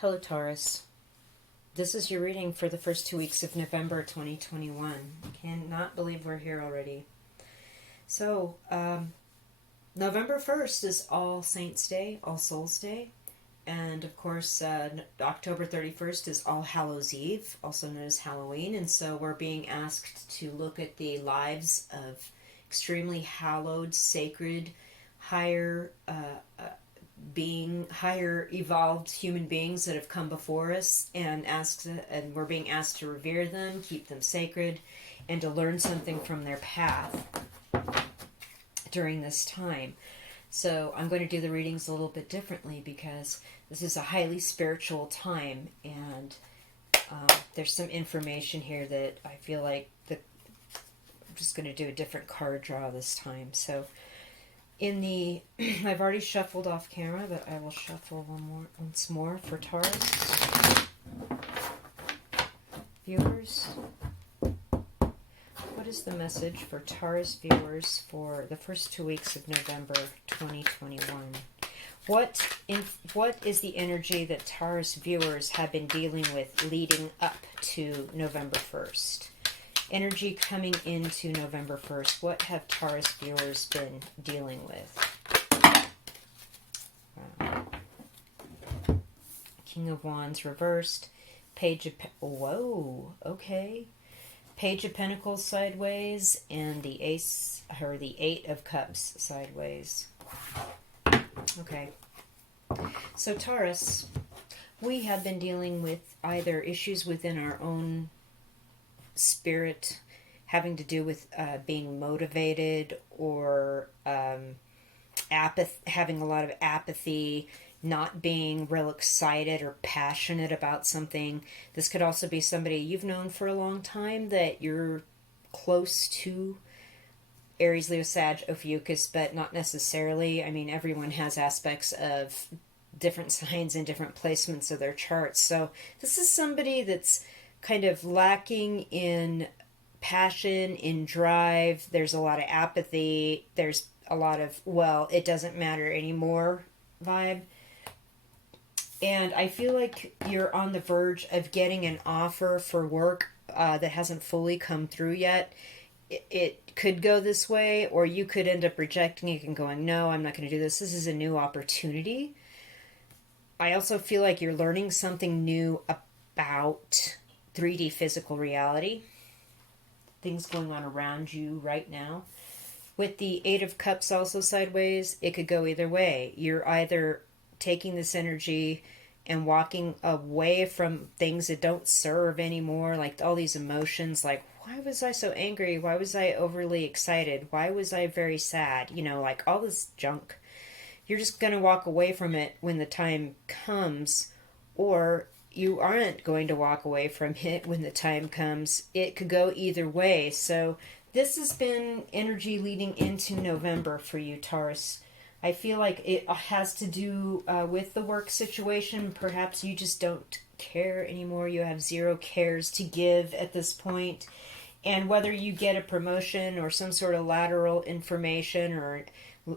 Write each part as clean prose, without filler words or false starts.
Hello, Taurus. This is your reading for the first 2 weeks of November 2021. Cannot believe we're here already. So, November 1st is All Saints' Day, All Souls' Day. And of course, October 31st is All Hallows' Eve, also known as Halloween. And so we're being asked to look at the lives of extremely hallowed, sacred, higher evolved human beings that have come before us, and we're being asked to revere them, keep them sacred, and to learn something from their path during this time. So I'm going to do the readings a little bit differently because this is a highly spiritual time, and there's some information here that I feel like I'm just going to do a different card draw this time. So I've already shuffled off camera, but I will shuffle once more for Taurus viewers. What is the message for Taurus viewers for the first 2 weeks of November 2021? What is the energy that Taurus viewers have been dealing with leading up to November 1st? Energy coming into November 1st. What have Taurus viewers been dealing with? King of Wands reversed. Page of... Whoa, okay. Page of Pentacles sideways, and the Eight of Cups sideways. Okay. So Taurus, we have been dealing with either issues within our own spirit, having to do with being motivated, or having a lot of apathy, not being real excited or passionate about something. This could also be somebody you've known for a long time that you're close to. Aries, Leo, Sag, Ophiuchus, but not necessarily. I mean, everyone has aspects of different signs and different placements of their charts. So this is somebody that's kind of lacking in passion, in drive. There's a lot of apathy. There's a lot of, well, it doesn't matter anymore vibe. And I feel like you're on the verge of getting an offer for work that hasn't fully come through yet. It could go this way, or you could end up rejecting it and going, no, I'm not going to do this. This is a new opportunity. I also feel like you're learning something new about 3D physical reality. Things going on around you right now. With the Eight of Cups also sideways, it could go either way. You're either taking this energy and walking away from things that don't serve anymore, like all these emotions, like, why was I so angry? Why was I overly excited? Why was I very sad? You know, like all this junk. You're just going to walk away from it when the time comes, or you aren't going to walk away from it when the time comes. It could go either way. So this has been energy leading into November for you, Taurus. I feel like it has to do with the work situation. Perhaps you just don't care anymore. You have zero cares to give at this point. And whether you get a promotion or some sort of lateral information, or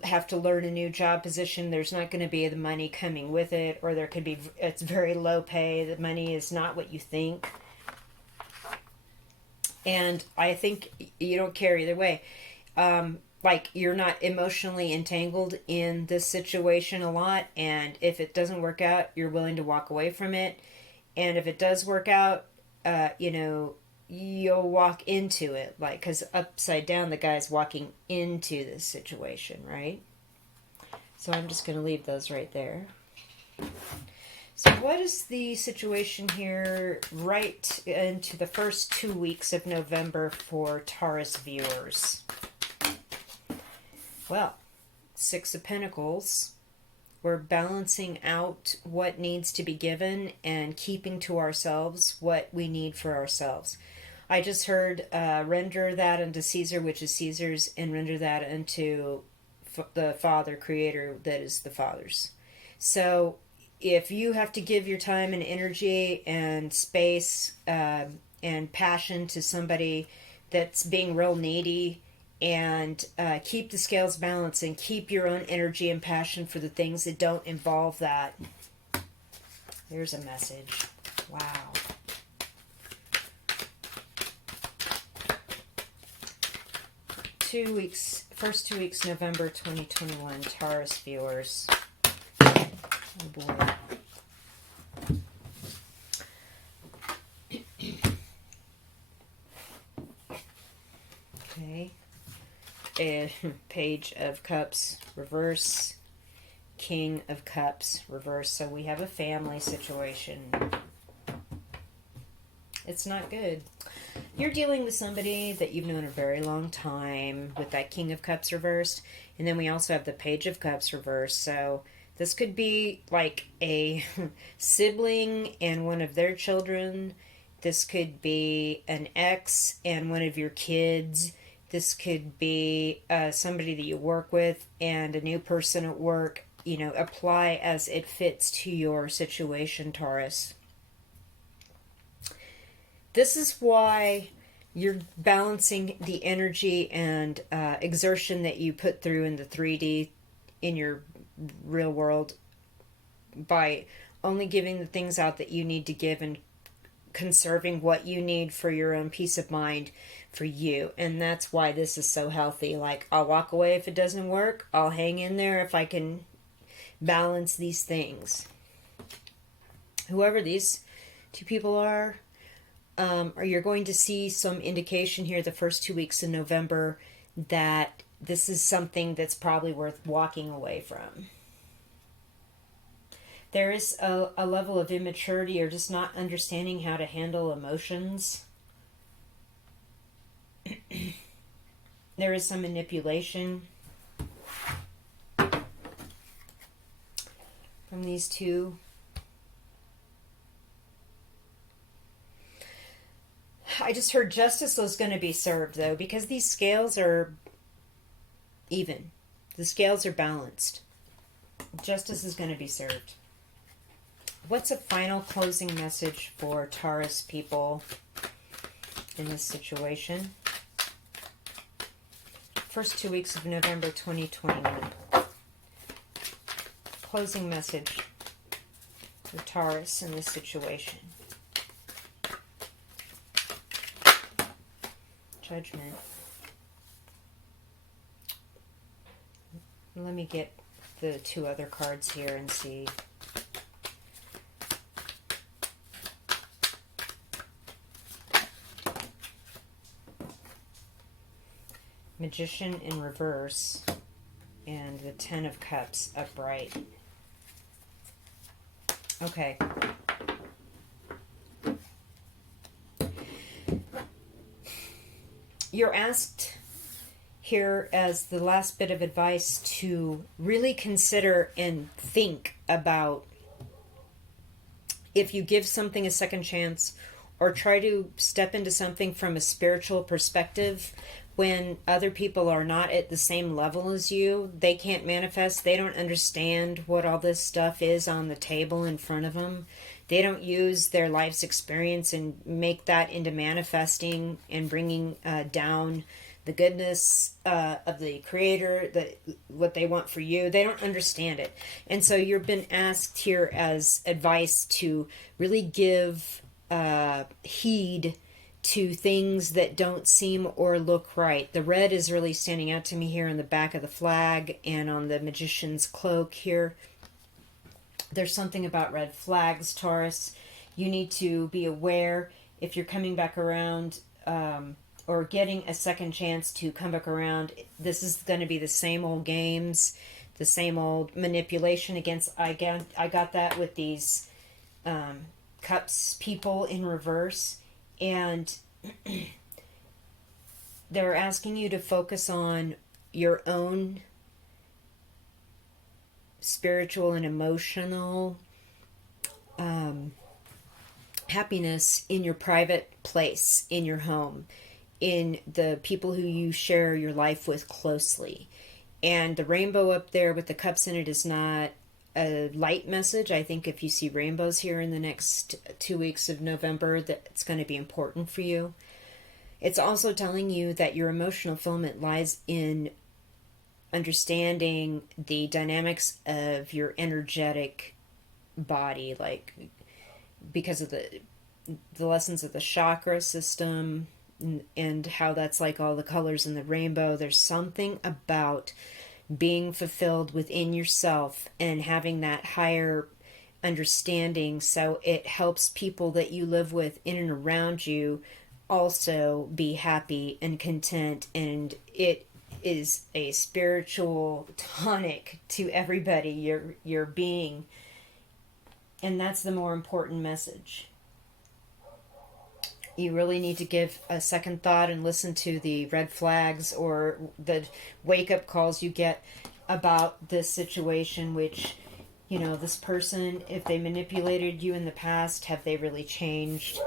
have to learn a new job position, there's not going to be the money coming with it, or there could be, it's very low pay, the money is not what you think. And I think you don't care either way. Like, you're not emotionally entangled in this situation a lot, and if it doesn't work out, you're willing to walk away from it. And if it does work out, you'll walk into it, like, because upside down, the guy's walking into this situation, right? So I'm just going to leave those right there. So what is the situation here right into the first 2 weeks of November for Taurus viewers? Well, Six of Pentacles. We're balancing out what needs to be given and keeping to ourselves what we need for ourselves. I just heard render that unto Caesar, which is Caesar's, and render that unto the Father, Creator, that is the Father's. So if you have to give your time and energy and space and passion to somebody that's being real needy, and keep the scales balanced and keep your own energy and passion for the things that don't involve that, There's a message. Wow. First 2 weeks, November 2021, Taurus viewers. Oh boy. Okay. Page of Cups, reverse. King of Cups, reverse. So we have a family situation. It's not good. You're dealing with somebody that you've known a very long time with that King of Cups reversed. And then we also have the Page of Cups reversed. So this could be like a sibling and one of their children. This could be an ex and one of your kids. This could be somebody that you work with and a new person at work. You know, apply as it fits to your situation, Taurus. This is why you're balancing the energy and exertion that you put through in the 3D in your real world by only giving the things out that you need to give and conserving what you need for your own peace of mind for you. And that's why this is so healthy. Like, I'll walk away if it doesn't work. I'll hang in there if I can balance these things. Whoever these two people are, or you're going to see some indication here the first 2 weeks in November that this is something that's probably worth walking away from. There is a level of immaturity or just not understanding how to handle emotions. There is some manipulation from these two. I just heard justice was going to be served, though, because these scales are even. The scales are balanced. Justice is going to be served. What's a final closing message for Taurus people in this situation? First 2 weeks of November 2021. Closing message for Taurus in this situation. Judgment. Let me get the two other cards here and see. Magician in reverse and the Ten of Cups upright. Okay. You're asked here as the last bit of advice to really consider and think about if you give something a second chance or try to step into something from a spiritual perspective when other people are not at the same level as you. They can't manifest. They don't understand what all this stuff is on the table in front of them. They don't use their life's experience and make that into manifesting and bringing down the goodness of the Creator, what they want for you. They don't understand it. And so you've been asked here as advice to really give heed to things that don't seem or look right. The red is really standing out to me here on the back of the flag and on the magician's cloak here. There's something about red flags, Taurus. You need to be aware if you're coming back around or getting a second chance to come back around. This is going to be the same old games, the same old manipulation against. I got that with these cups people in reverse. And they're asking you to focus on your own spiritual and emotional happiness in your private place, in your home, in the people who you share your life with closely. And the rainbow up there with the cups in it is not a light message. I think if you see rainbows here in the next 2 weeks of November, that it's going to be important for you. It's also telling you that your emotional fulfillment lies in understanding the dynamics of your energetic body. Like, because of the lessons of the chakra system, and how that's like all the colors in the rainbow. There's something about being fulfilled within yourself and having that higher understanding, so it helps people that you live with in and around you also be happy and content, and it is a spiritual tonic to everybody, your being. And that's the more important message. You really need to give a second thought and listen to the red flags or the wake-up calls you get about this situation, which, you know, this person, if they manipulated you in the past, have they really changed?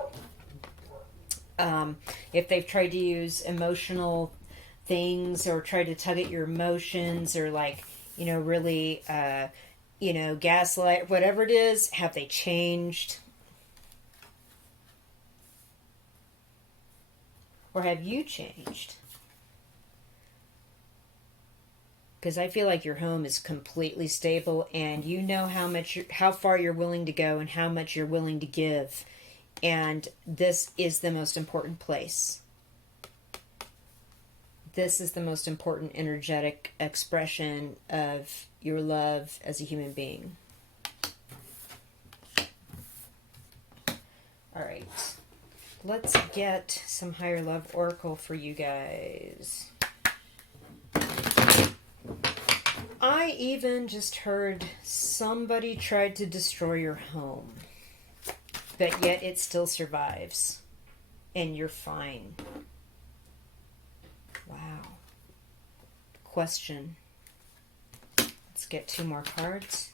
If they've tried to use emotional things or tried to tug at your emotions, or like, you know, really, you know, gaslight, whatever it is, have they changed? Or have you changed? Because I feel like your home is completely stable, and you know how far you're willing to go and how much you're willing to give. And this is the most important place. This is the most important energetic expression of your love as a human being. All right. Let's get some higher love oracle for you guys. I even just heard somebody tried to destroy your home, but yet it still survives, and you're fine. Wow. Question. Let's get 2 more cards.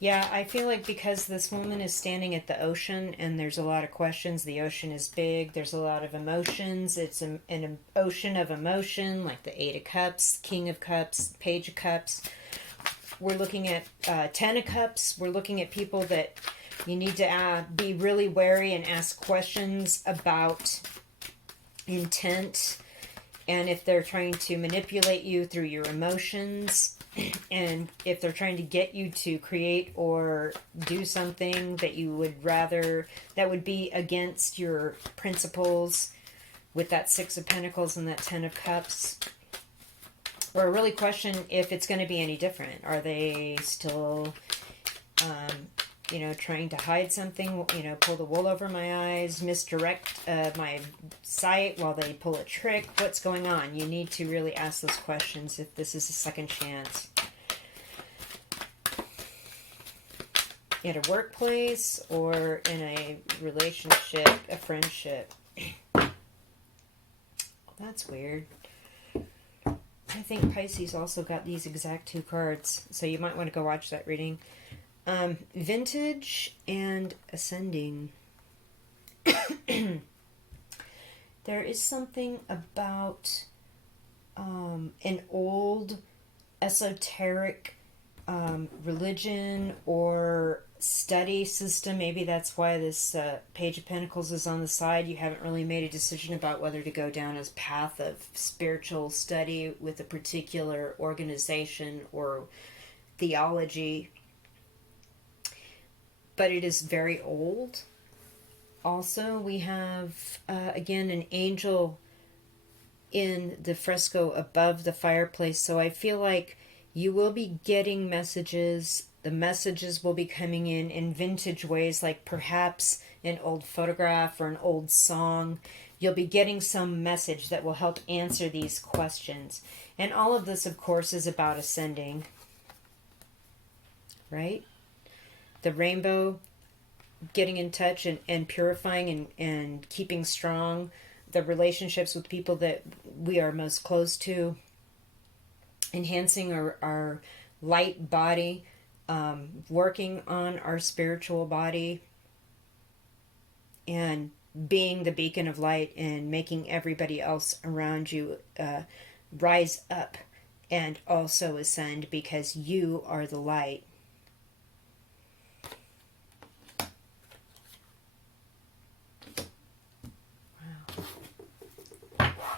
Yeah, I feel like because this woman is standing at the ocean and there's a lot of questions, the ocean is big, there's a lot of emotions, it's an ocean of emotion, like the 8 of Cups, King of Cups, Page of Cups. We're looking at 10 of Cups. We're looking at people that you need to be really wary and ask questions about intent, and if they're trying to manipulate you through your emotions, and if they're trying to get you to create or do something that you would rather, that would be against your principles, with that 6 of Pentacles and that 10 of Cups. Or really question if it's going to be any different. Are they still, you know, trying to hide something, you know, pull the wool over my eyes, misdirect my sight while they pull a trick? What's going on? You need to really ask those questions if this is a second chance. In a workplace or in a relationship, a friendship. That's weird. I think Pisces also got these exact 2 cards, so you might want to go watch that reading. Vintage and ascending. There is something about an old esoteric religion or study system. Maybe that's why this Page of Pentacles is on the side. You haven't really made a decision about whether to go down a path of spiritual study with a particular organization or theology. But it is very old. Also, we have, again, an angel in the fresco above the fireplace. So I feel like you will be getting messages. The messages will be coming in vintage ways, like perhaps an old photograph or an old song. You'll be getting some message that will help answer these questions. And all of this, of course, is about ascending. Right? The rainbow, getting in touch and purifying and keeping strong the relationships with people that we are most close to, enhancing our light body, working on our spiritual body, and being the beacon of light and making everybody else around you rise up and also ascend, because you are the light.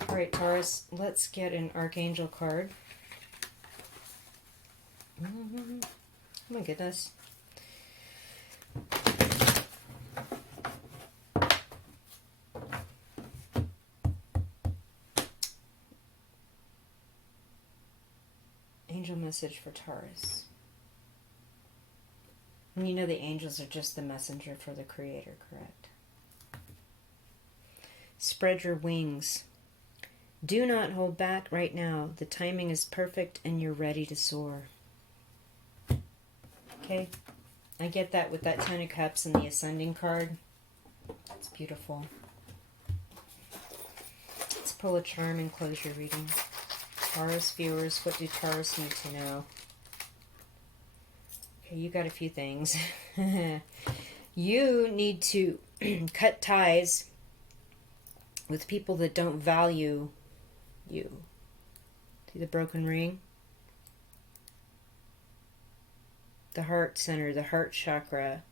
All right, Taurus, let's get an Archangel card. Oh my goodness. angel message for Taurus? And you know the angels are just the messenger for the Creator, correct? Spread your wings. Do not hold back right now. The timing is perfect and you're ready to soar. Okay? I get that with that Ten of Cups and the Ascending card. It's beautiful. Let's pull a charm and close your reading. Taurus viewers, what do Taurus need to know? Okay, you got a few things. You need to cut ties with people that don't value you. See the broken ring? The heart center, the heart chakra.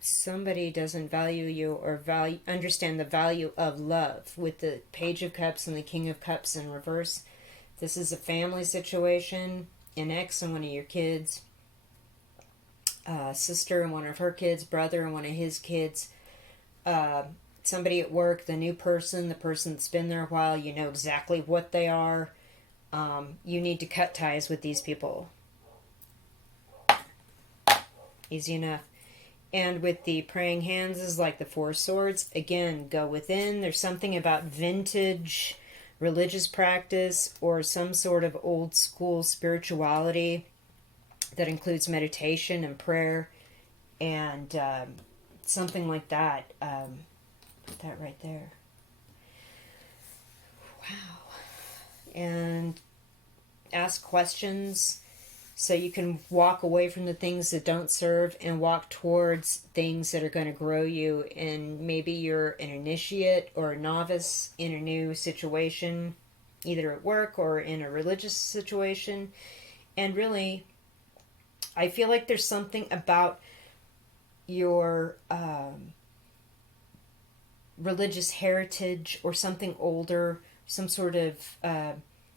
Somebody doesn't value you or understand the value of love. With the Page of Cups and the King of Cups in reverse, this is a family situation. An ex and one of your kids, sister and one of her kids, brother and one of his kids, somebody at work, the new person, the person that's been there a while, you know exactly what they are. You need to cut ties with these people. Easy enough. And with the praying hands is like the Four Swords. Again, go within. There's something about vintage religious practice or some sort of old school spirituality that includes meditation and prayer and something like that. Put that right there. Wow. And ask questions so you can walk away from the things that don't serve and walk towards things that are going to grow you. And maybe you're an initiate or a novice in a new situation, either at work or in a religious situation. And really, I feel like there's something about your religious heritage or something older, some sort of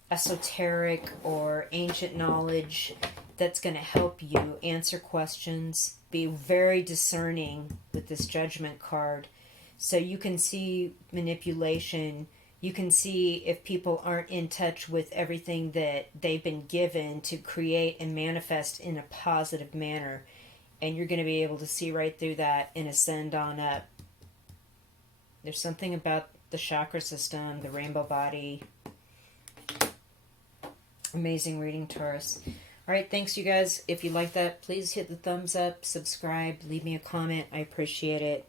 esoteric or ancient knowledge that's going to help you answer questions. Be very discerning with this Judgment card so you can see manipulation. You can see if people aren't in touch with everything that they've been given to create and manifest in a positive manner. And you're going to be able to see right through that and ascend on up. There's something about the chakra system, the rainbow body. Amazing reading, Taurus. All right, thanks, you guys. If you like that, please hit the thumbs up, subscribe, leave me a comment. I appreciate it.